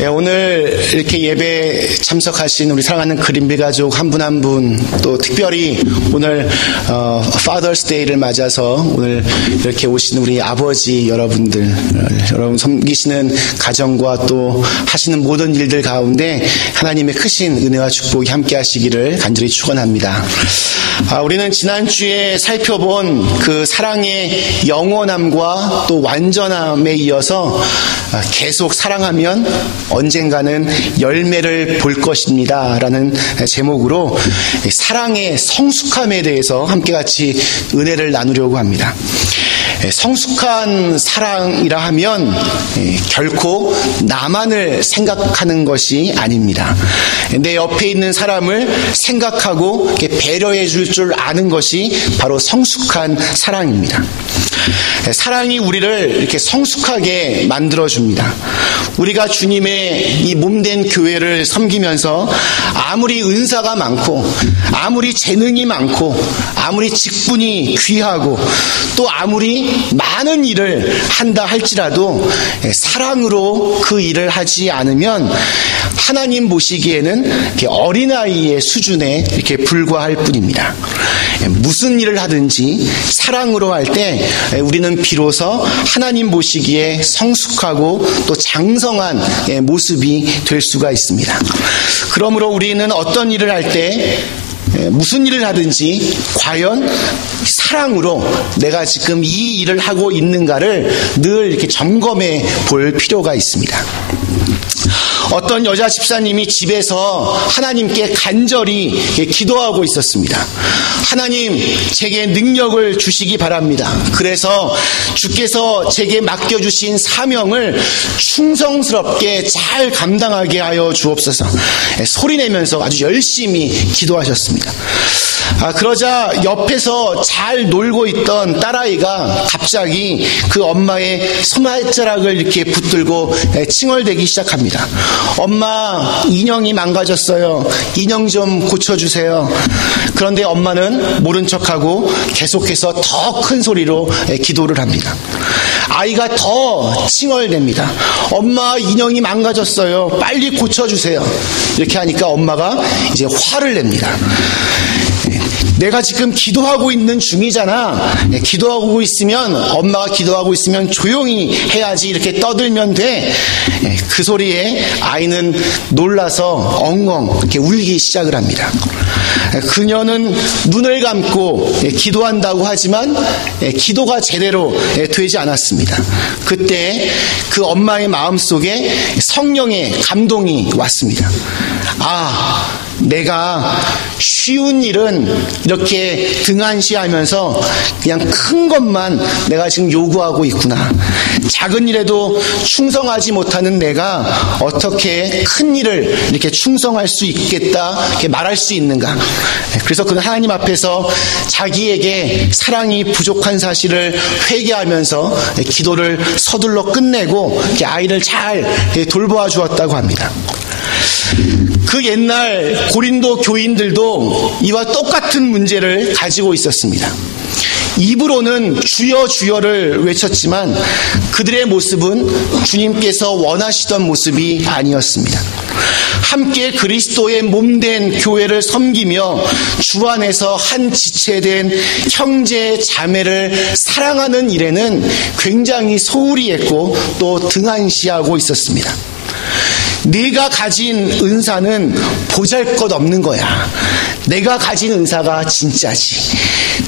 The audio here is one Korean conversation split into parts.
오늘 이렇게 예배 참석하신 우리 사랑하는 그린빌 가족 한 분 한 분, 또 특별히 오늘 Father's Day를 맞아서 오늘 이렇게 오신 우리 아버지 여러분들, 여러분 섬기시는 가정과 또 하시는 모든 일들 가운데 하나님의 크신 은혜와 축복이 함께 하시기를 간절히 축원합니다. 우리는 지난주에 살펴본 그 사랑의 영원함과 또 완전함에 이어서 계속 사랑하면 언젠가는 열매를 볼 것입니다 라는 제목으로 사랑의 성숙함에 대해서 함께 같이 은혜를 나누려고 합니다. 성숙한 사랑이라 하면 결코 나만을 생각하는 것이 아닙니다. 내 옆에 있는 사람을 생각하고 배려해 줄 줄 아는 것이 바로 성숙한 사랑입니다. 사랑이 우리를 이렇게 성숙하게 만들어줍니다. 우리가 주님의 이 몸된 교회를 섬기면서 아무리 은사가 많고 아무리 재능이 많고 아무리 직분이 귀하고 또 아무리 많은 일을 한다 할지라도 사랑으로 그 일을 하지 않으면 하나님 보시기에는 이렇게 어린아이의 수준에 이렇게 불과할 뿐입니다. 무슨 일을 하든지 사랑으로 할 때 우리는 비로소 하나님 보시기에 성숙하고 또 장성한 모습이 될 수가 있습니다. 그러므로 우리는 어떤 일을 할 때 무슨 일을 하든지 과연 사랑으로 내가 지금 이 일을 하고 있는가를 늘 이렇게 점검해 볼 필요가 있습니다. 어떤 여자 집사님이 집에서 하나님께 간절히 기도하고 있었습니다. 하나님, 제게 능력을 주시기 바랍니다. 그래서 주께서 제게 맡겨주신 사명을 충성스럽게 잘 감당하게 하여 주옵소서. 소리내면서 아주 열심히 기도하셨습니다. 그러자 옆에서 잘 놀고 있던 딸아이가 갑자기 그 엄마의 손가락을 이렇게 붙들고 칭얼대기 시작합니다. 엄마, 인형이 망가졌어요. 인형 좀 고쳐주세요. 그런데 엄마는 모른 척하고 계속해서 더 큰 소리로 기도를 합니다. 아이가 더 칭얼댑니다. 엄마, 인형이 망가졌어요. 빨리 고쳐주세요. 이렇게 하니까 엄마가 이제 화를 냅니다. 내가 지금 기도하고 있는 중이잖아. 기도하고 있으면, 엄마가 기도하고 있으면 조용히 해야지 이렇게 떠들면 돼. 그 소리에 아이는 놀라서 엉엉 이렇게 울기 시작을 합니다. 그녀는 눈을 감고 기도한다고 하지만 기도가 제대로 되지 않았습니다. 그때 그 엄마의 마음속에 성령의 감동이 왔습니다. 내가 쉬운 일은 이렇게 등한시하면서 그냥 큰 것만 내가 지금 요구하고 있구나. 작은 일에도 충성하지 못하는 내가 어떻게 큰 일을 이렇게 충성할 수 있겠다 이렇게 말할 수 있는가. 그래서 그는 하나님 앞에서 자기에게 사랑이 부족한 사실을 회개하면서 기도를 서둘러 끝내고 아이를 잘 돌보아 주었다고 합니다. 그 옛날 고린도 교인들도 이와 똑같은 문제를 가지고 있었습니다. 입으로는 주여 주여를 외쳤지만 그들의 모습은 주님께서 원하시던 모습이 아니었습니다. 함께 그리스도의 몸된 교회를 섬기며 주 안에서 한 지체된 형제 자매를 사랑하는 일에는 굉장히 소홀히 했고 또 등한시하고 있었습니다. 네가 가진 은사는 보잘것없는 거야. 내가 가진 은사가 진짜지.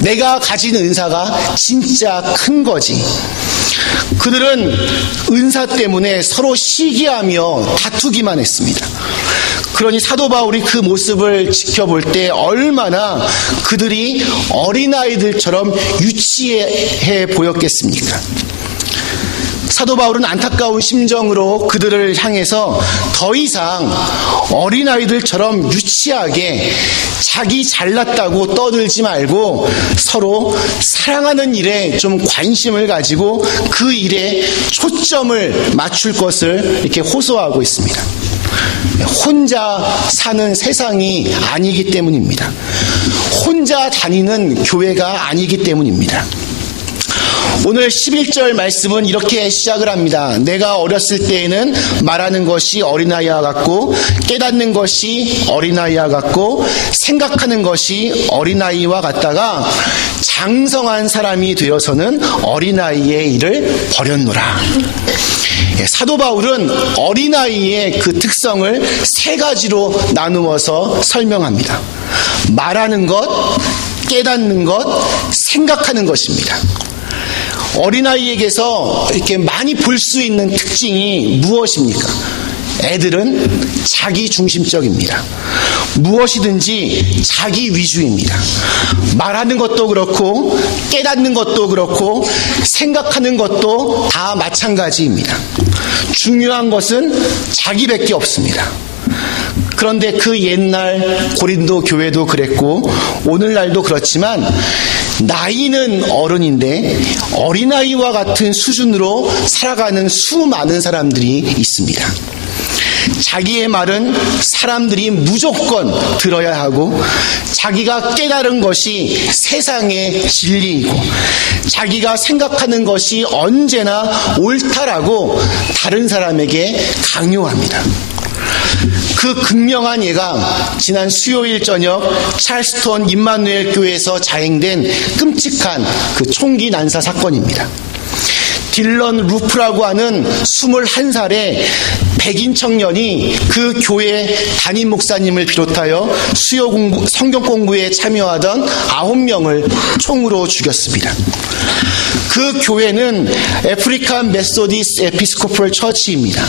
내가 가진 은사가 진짜 큰 거지. 그들은 은사 때문에 서로 시기하며 다투기만 했습니다. 그러니 사도 바울이 그 모습을 지켜볼 때 얼마나 그들이 어린아이들처럼 유치해 보였겠습니까? 사도 바울은 안타까운 심정으로 그들을 향해서 더 이상 어린아이들처럼 유치하게 자기 잘났다고 떠들지 말고 서로 사랑하는 일에 좀 관심을 가지고 그 일에 초점을 맞출 것을 이렇게 호소하고 있습니다. 혼자 사는 세상이 아니기 때문입니다. 혼자 다니는 교회가 아니기 때문입니다. 오늘 11절 말씀은 이렇게 시작을 합니다. 내가 어렸을 때에는 말하는 것이 어린아이와 같고 깨닫는 것이 어린아이와 같고 생각하는 것이 어린아이와 같다가 장성한 사람이 되어서는 어린아이의 일을 버렸노라. 사도 바울은 어린아이의 그 특성을 세 가지로 나누어서 설명합니다. 말하는 것, 깨닫는 것, 생각하는 것입니다. 어린아이에게서 이렇게 많이 볼 수 있는 특징이 무엇입니까? 애들은 자기 중심적입니다. 무엇이든지 자기 위주입니다. 말하는 것도 그렇고 깨닫는 것도 그렇고 생각하는 것도 다 마찬가지입니다. 중요한 것은 자기밖에 없습니다. 그런데 그 옛날 고린도 교회도 그랬고 오늘날도 그렇지만 나이는 어른인데 어린아이와 같은 수준으로 살아가는 수많은 사람들이 있습니다. 자기의 말은 사람들이 무조건 들어야 하고 자기가 깨달은 것이 세상의 진리이고 자기가 생각하는 것이 언제나 옳다라고 다른 사람에게 강요합니다. 그 극명한 예가 지난 수요일 저녁 찰스톤 임마누엘 교회에서 자행된 끔찍한 그 총기 난사 사건입니다. 딜런 루프라고 하는 21살의 백인 청년이 그 교회 담임 목사님을 비롯하여 성경 공부에 참여하던 9명을 총으로 죽였습니다. 그 교회는 애프리칸 메소디스 에피스코폴 처치입니다.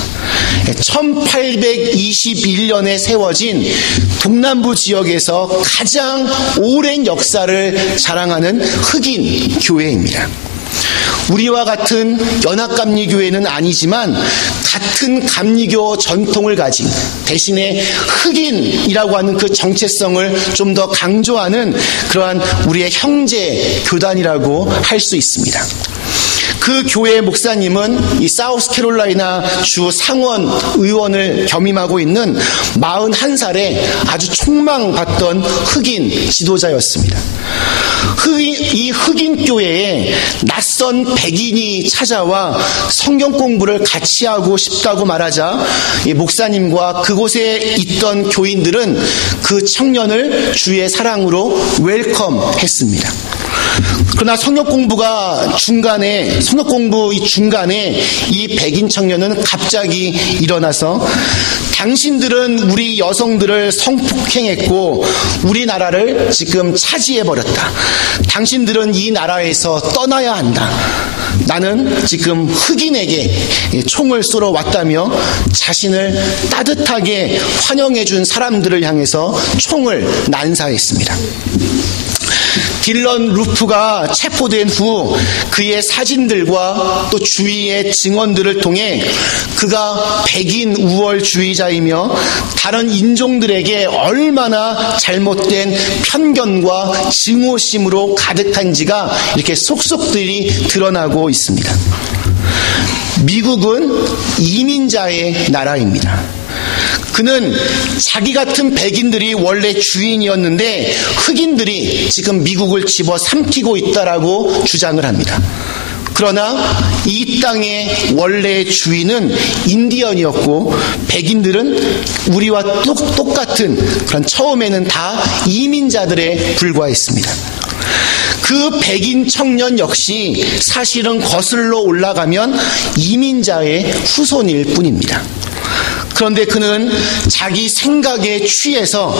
1821년에 세워진 동남부 지역에서 가장 오랜 역사를 자랑하는 흑인 교회입니다. 우리와 같은 연합감리교회는 아니지만 같은 감리교 전통을 가진 대신에 흑인이라고 하는 그 정체성을 좀 더 강조하는 그러한 우리의 형제 교단이라고 할 수 있습니다. 그 교회 목사님은 이 사우스캐롤라이나 주 상원 의원을 겸임하고 있는 41살의 아주 촉망받던 흑인 지도자였습니다. 이 흑인 교회에 낯선 백인이 찾아와 성경 공부를 같이 하고 싶다고 말하자 이 목사님과 그곳에 있던 교인들은 그 청년을 주의 사랑으로 웰컴했습니다. 그러나 성경 공부 중간에 이 백인 청년은 갑자기 일어나서 당신들은 우리 여성들을 성폭행했고 우리나라를 지금 차지해버렸다. 당신들은 이 나라에서 떠나야 한다. 나는 지금 흑인에게 총을 쏘러 왔다며 자신을 따뜻하게 환영해준 사람들을 향해서 총을 난사했습니다. 딜런 루프가 체포된 후 그의 사진들과 또 주위의 증언들을 통해 그가 백인 우월주의자이며 다른 인종들에게 얼마나 잘못된 편견과 증오심으로 가득한지가 이렇게 속속들이 드러나고 있습니다. 미국은 이민자의 나라입니다. 그는 자기 같은 백인들이 원래 주인이었는데 흑인들이 지금 미국을 집어삼키고 있다라고 주장을 합니다. 그러나 이 땅의 원래의 주인은 인디언이었고 백인들은 우리와 똑같은 그런 처음에는 다 이민자들에 불과했습니다. 그 백인 청년 역시 사실은 거슬러 올라가면 이민자의 후손일 뿐입니다. 그런데 그는 자기 생각에 취해서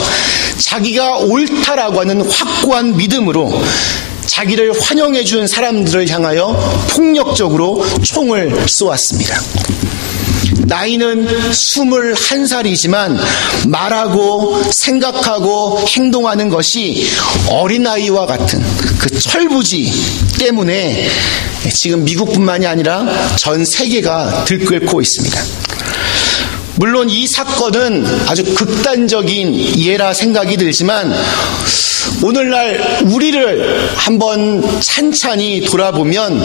자기가 옳다라고 하는 확고한 믿음으로 자기를 환영해 준 사람들을 향하여 폭력적으로 총을 쏘았습니다. 나이는 21살이지만 말하고 생각하고 행동하는 것이 어린아이와 같은 그 철부지 때문에 지금 미국뿐만이 아니라 전 세계가 들끓고 있습니다. 물론 이 사건은 아주 극단적인 예라 생각이 들지만 오늘날 우리를 한번 찬찬히 돌아보면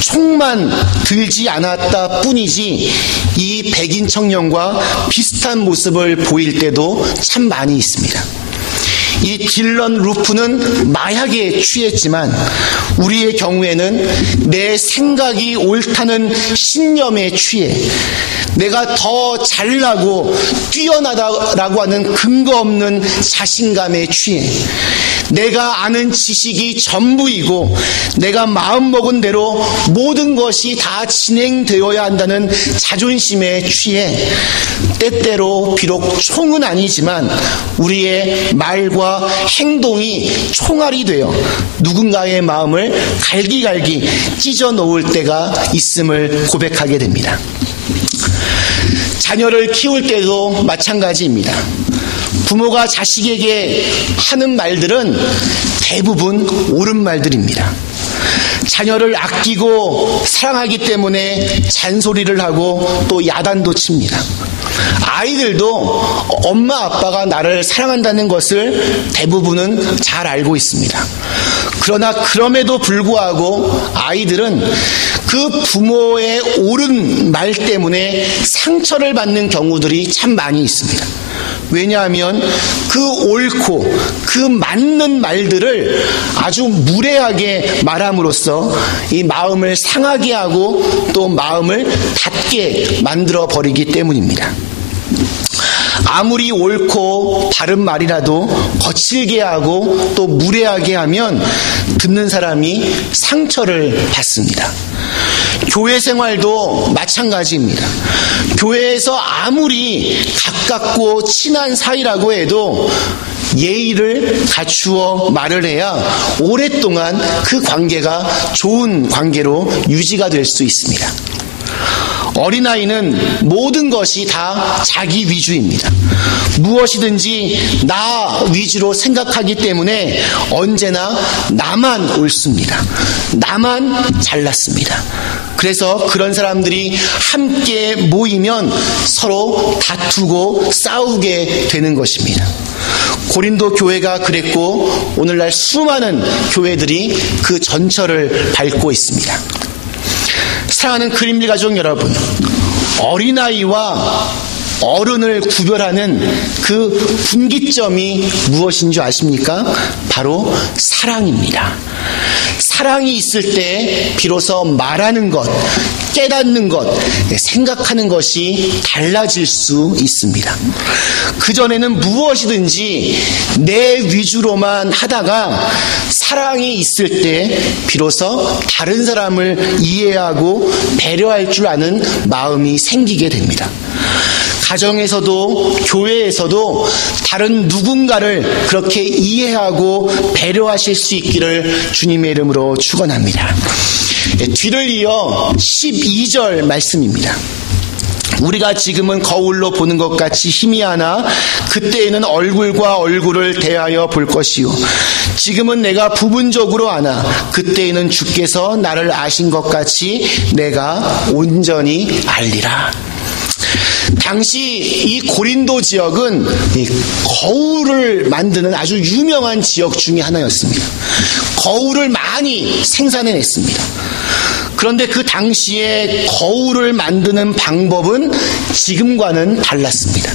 총만 들지 않았다 뿐이지 이 백인 청년과 비슷한 모습을 보일 때도 참 많이 있습니다. 이 딜런 루프는 마약에 취했지만 우리의 경우에는 내 생각이 옳다는 신념에 취해 내가 더 잘나고 뛰어나다라고 하는 근거 없는 자신감에 취해 내가 아는 지식이 전부이고 내가 마음먹은 대로 모든 것이 다 진행되어야 한다는 자존심에 취해 때때로 비록 총은 아니지만 우리의 말과 행동이 총알이 되어 누군가의 마음을 갈기갈기 찢어 놓을 때가 있음을 고백하게 됩니다. 자녀를 키울 때도 마찬가지입니다. 부모가 자식에게 하는 말들은 대부분 옳은 말들입니다. 자녀를 아끼고 사랑하기 때문에 잔소리를 하고 또 야단도 칩니다. 아이들도 엄마 아빠가 나를 사랑한다는 것을 대부분은 잘 알고 있습니다. 그러나 그럼에도 불구하고 아이들은 그 부모의 옳은 말 때문에 상처를 받는 경우들이 참 많이 있습니다. 왜냐하면 그 옳고 그 맞는 말들을 아주 무례하게 말함으로써 이 마음을 상하게 하고 또 마음을 닫게 만들어 버리기 때문입니다. 아무리 옳고 바른 말이라도 거칠게 하고 또 무례하게 하면 듣는 사람이 상처를 받습니다. 교회 생활도 마찬가지입니다. 교회에서 아무리 가깝고 친한 사이라고 해도 예의를 갖추어 말을 해야 오랫동안 그 관계가 좋은 관계로 유지가 될 수 있습니다. 어린아이는 모든 것이 다 자기 위주입니다. 무엇이든지 나 위주로 생각하기 때문에 언제나 나만 옳습니다. 나만 잘났습니다. 그래서 그런 사람들이 함께 모이면 서로 다투고 싸우게 되는 것입니다. 고린도 교회가 그랬고 오늘날 수많은 교회들이 그 전철을 밟고 있습니다. 사랑하는 그림빌 가족 여러분, 어린아이와 어른을 구별하는 그 분기점이 무엇인 줄 아십니까? 바로 사랑입니다. 사랑이 있을 때 비로소 말하는 것, 깨닫는 것, 생각하는 것이 달라질 수 있습니다. 그전에는 무엇이든지 내 위주로만 하다가 사랑이 있을 때 비로소 다른 사람을 이해하고 배려할 줄 아는 마음이 생기게 됩니다. 가정에서도 교회에서도 다른 누군가를 그렇게 이해하고 배려하실 수 있기를 주님의 이름으로 축원합니다. 뒤를 이어 12절 말씀입니다. 우리가 지금은 거울로 보는 것 같이 희미하나 그때에는 얼굴과 얼굴을 대하여 볼 것이요 지금은 내가 부분적으로 아나 그때에는 주께서 나를 아신 것 같이 내가 온전히 알리라. 당시 이 고린도 지역은 거울을 만드는 아주 유명한 지역 중에 하나였습니다. 거울을 많이 생산해냈습니다. 그런데 그 당시에 거울을 만드는 방법은 지금과는 달랐습니다.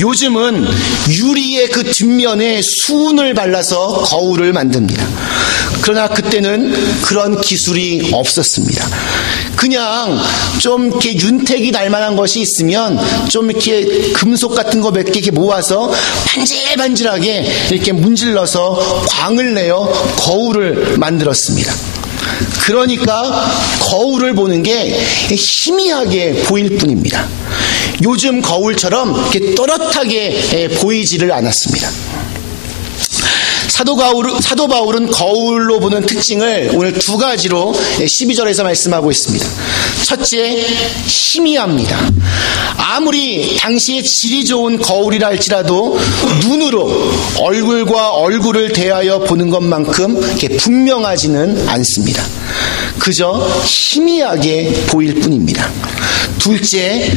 요즘은 유리의 그 뒷면에 수은을 발라서 거울을 만듭니다. 그러나 그때는 그런 기술이 없었습니다. 그냥 좀 이렇게 윤택이 날 만한 것이 있으면 좀 이렇게 금속 같은 거 몇 개 이렇게 모아서 반질반질하게 이렇게 문질러서 광을 내어 거울을 만들었습니다. 그러니까 거울을 보는 게 희미하게 보일 뿐입니다. 요즘 거울처럼 이렇게 또렷하게 보이지를 않았습니다. 사도 바울은 거울로 보는 특징을 오늘 두 가지로 12절에서 말씀하고 있습니다. 첫째, 희미합니다. 아무리 당시에 질이 좋은 거울이라 할지라도 눈으로 얼굴과 얼굴을 대하여 보는 것만큼 이렇게 분명하지는 않습니다. 그저 희미하게 보일 뿐입니다. 둘째,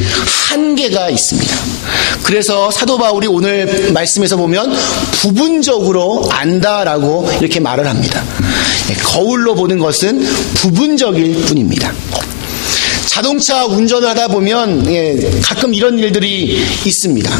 한계가 있습니다. 그래서 사도 바울이 오늘 말씀에서 보면 부분적으로 안다라고 이렇게 말을 합니다. 거울로 보는 것은 부분적일 뿐입니다. 자동차 운전을 하다 보면 가끔 이런 일들이 있습니다.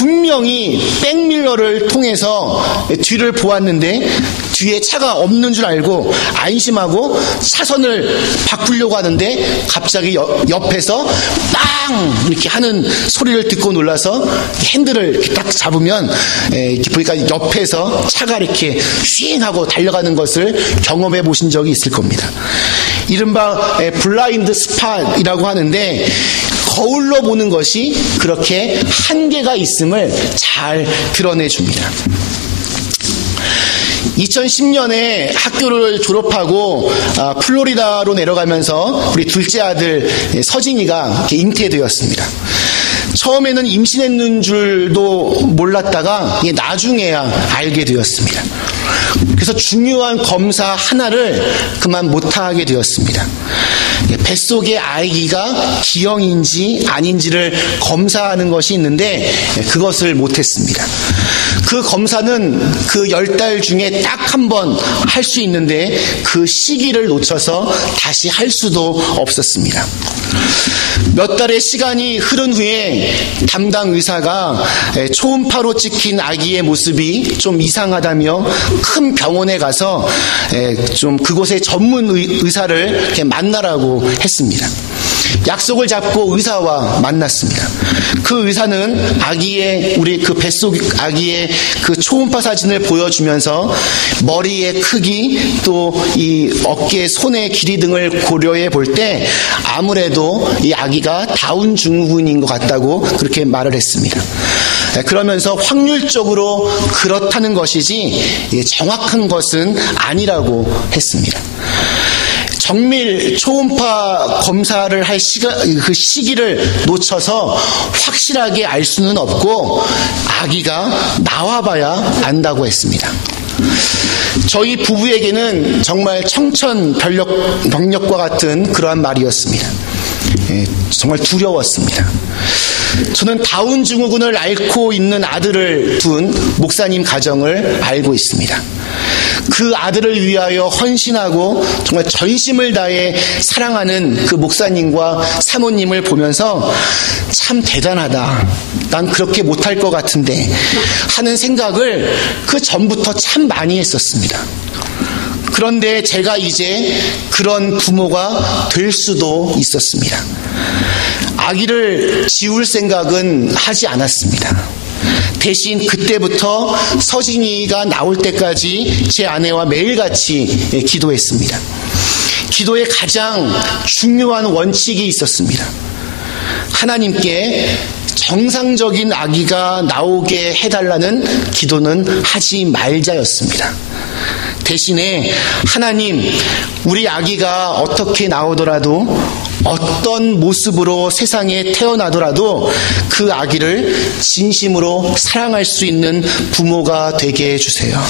분명히 백밀러를 통해서 뒤를 보았는데 뒤에 차가 없는 줄 알고 안심하고 차선을 바꾸려고 하는데 갑자기 옆에서 빵 이렇게 하는 소리를 듣고 놀라서 핸들을 이렇게 딱 잡으면 이렇게 보니까 옆에서 차가 이렇게 휘잉하고 달려가는 것을 경험해 보신 적이 있을 겁니다. 이른바 블라인드 스팟이라고 하는데 거울로 보는 것이 그렇게 한계가 있음을 잘 드러내 줍니다. 2010년에 학교를 졸업하고 플로리다로 내려가면서 우리 둘째 아들 서진이가 이렇게 잉태되었습니다. 처음에는 임신했는 줄도 몰랐다가 나중에야 알게 되었습니다. 그래서 중요한 검사 하나를 그만 못하게 되었습니다. 뱃속의 아기가 기형인지 아닌지를 검사하는 것이 있는데 그것을 못했습니다. 그 검사는 그 10달 중에 딱 한 번 할 수 있는데 그 시기를 놓쳐서 다시 할 수도 없었습니다. 몇 달의 시간이 흐른 후에 담당 의사가 초음파로 찍힌 아기의 모습이 좀 이상하다며 큰 병원에 가서 좀 그곳의 전문 의사를 이렇게 만나라고 했습니다. 약속을 잡고 의사와 만났습니다. 그 의사는 아기의 우리 그 뱃속 아기의 그 초음파 사진을 보여주면서 머리의 크기 또 이 어깨 손의 길이 등을 고려해 볼 때 아무래도 이 아기가 다운 증후군인 것 같다고 그렇게 말을 했습니다. 그러면서 확률적으로 그렇다는 것이지 정확한 것은 아니라고 했습니다. 정밀 초음파 검사를 할 그 시기를 놓쳐서 확실하게 알 수는 없고 아기가 나와봐야 안다고 했습니다. 저희 부부에게는 정말 청천벽력과 같은 그러한 말이었습니다. 정말 두려웠습니다. 저는 다운 증후군을 앓고 있는 아들을 둔 목사님 가정을 알고 있습니다. 그 아들을 위하여 헌신하고 정말 전심을 다해 사랑하는 그 목사님과 사모님을 보면서 참 대단하다. 난 그렇게 못할 것 같은데 하는 생각을 그 전부터 참 많이 했었습니다. 그런데 제가 이제 그런 부모가 될 수도 있었습니다. 아기를 지울 생각은 하지 않았습니다. 대신 그때부터 서진이가 나올 때까지 제 아내와 매일같이 기도했습니다. 기도에 가장 중요한 원칙이 있었습니다. 하나님께 정상적인 아기가 나오게 해달라는 기도는 하지 말자였습니다. 대신에 하나님, 우리 아기가 어떻게 나오더라도 어떤 모습으로 세상에 태어나더라도 그 아기를 진심으로 사랑할 수 있는 부모가 되게 해주세요.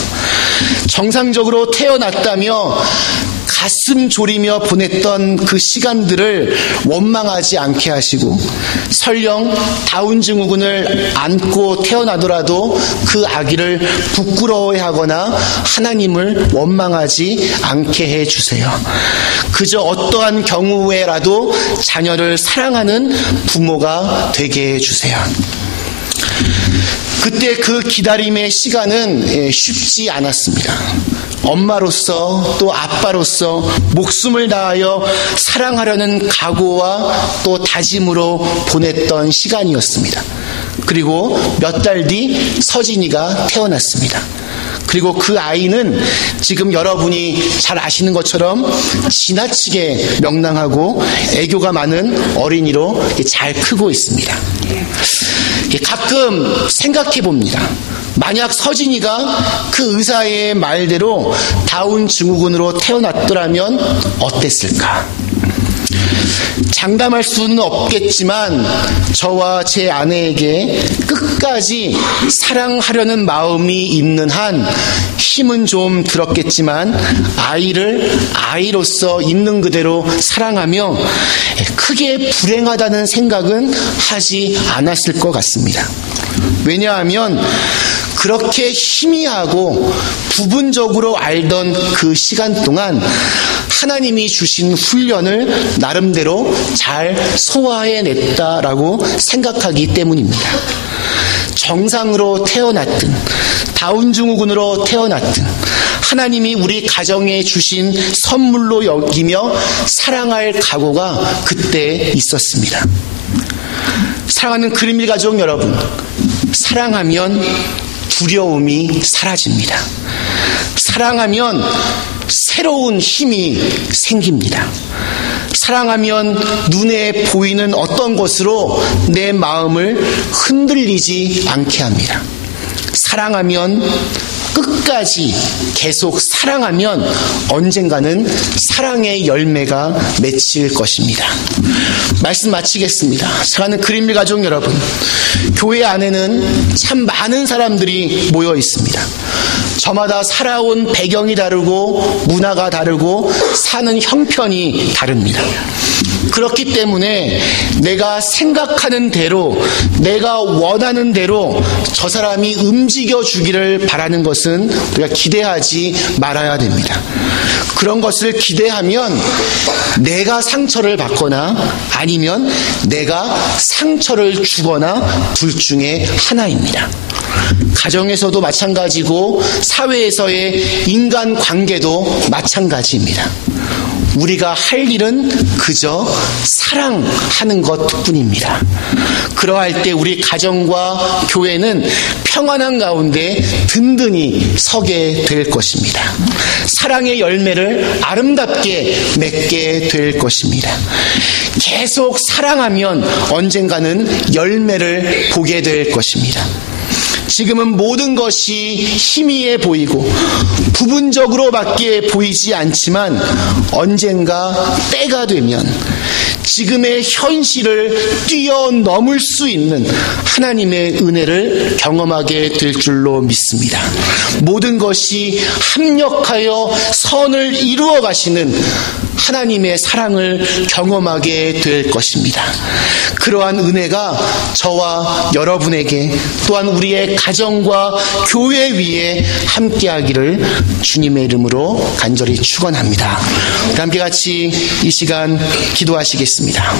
정상적으로 태어났다며 가슴 졸이며 보냈던 그 시간들을 원망하지 않게 하시고 설령 다운 증후군을 안고 태어나더라도 그 아기를 부끄러워하거나 하나님을 원망하지 않게 해주세요. 그저 어떠한 경우에라도 자녀를 사랑하는 부모가 되게 해주세요. 그때 그 기다림의 시간은 쉽지 않았습니다. 엄마로서 또 아빠로서 목숨을 다하여 사랑하려는 각오와 또 다짐으로 보냈던 시간이었습니다. 그리고 몇 달 뒤 서진이가 태어났습니다. 그리고 그 아이는 지금 여러분이 잘 아시는 것처럼 지나치게 명랑하고 애교가 많은 어린이로 잘 크고 있습니다. 가끔 생각해 봅니다. 만약 서진이가 그 의사의 말대로 다운 증후군으로 태어났더라면 어땠을까? 장담할 수는 없겠지만 저와 제 아내에게 끝까지 사랑하려는 마음이 있는 한 힘은 좀 들었겠지만 아이를 아이로서 있는 그대로 사랑하며 크게 불행하다는 생각은 하지 않았을 것 같습니다. 왜냐하면 그렇게 희미하고 부분적으로 알던 그 시간 동안 하나님이 주신 훈련을 나름대로 잘 소화해냈다라고 생각하기 때문입니다. 정상으로 태어났든 다운증후군으로 태어났든 하나님이 우리 가정에 주신 선물로 여기며 사랑할 각오가 그때 있었습니다. 사랑하는 그린빌 가족 여러분, 사랑하면 두려움이 사라집니다. 사랑하면 새로운 힘이 생깁니다. 사랑하면 눈에 보이는 어떤 것으로 내 마음을 흔들리지 않게 합니다. 사랑하면 끝까지 계속 사랑하면 언젠가는 사랑의 열매가 맺힐 것입니다. 말씀 마치겠습니다. 사랑하는 그린빌 가족 여러분, 교회 안에는 참 많은 사람들이 모여 있습니다. 저마다 살아온 배경이 다르고 문화가 다르고 사는 형편이 다릅니다. 그렇기 때문에 내가 생각하는 대로, 내가 원하는 대로 저 사람이 움직여 주기를 바라는 것은 우리가 기대하지 말아야 됩니다. 그런 것을 기대하면 내가 상처를 받거나 아니면 내가 상처를 주거나 둘 중에 하나입니다. 가정에서도 마찬가지고 사회에서의 인간관계도 마찬가지입니다. 우리가 할 일은 그저 사랑하는 것뿐입니다. 그러할 때 우리 가정과 교회는 평안한 가운데 든든히 서게 될 것입니다. 사랑의 열매를 아름답게 맺게 될 것입니다. 계속 사랑하면 언젠가는 열매를 보게 될 것입니다. 지금은 모든 것이 희미해 보이고 부분적으로밖에 보이지 않지만 언젠가 때가 되면 지금의 현실을 뛰어넘을 수 있는 하나님의 은혜를 경험하게 될 줄로 믿습니다. 모든 것이 합력하여 선을 이루어 가시는 하나님의 사랑을 경험하게 될 것입니다. 그러한 은혜가 저와 여러분에게 또한 우리의 가정과 교회 위에 함께하기를 주님의 이름으로 간절히 축원합니다. 함께 같이 이 시간 기도하시겠습니다.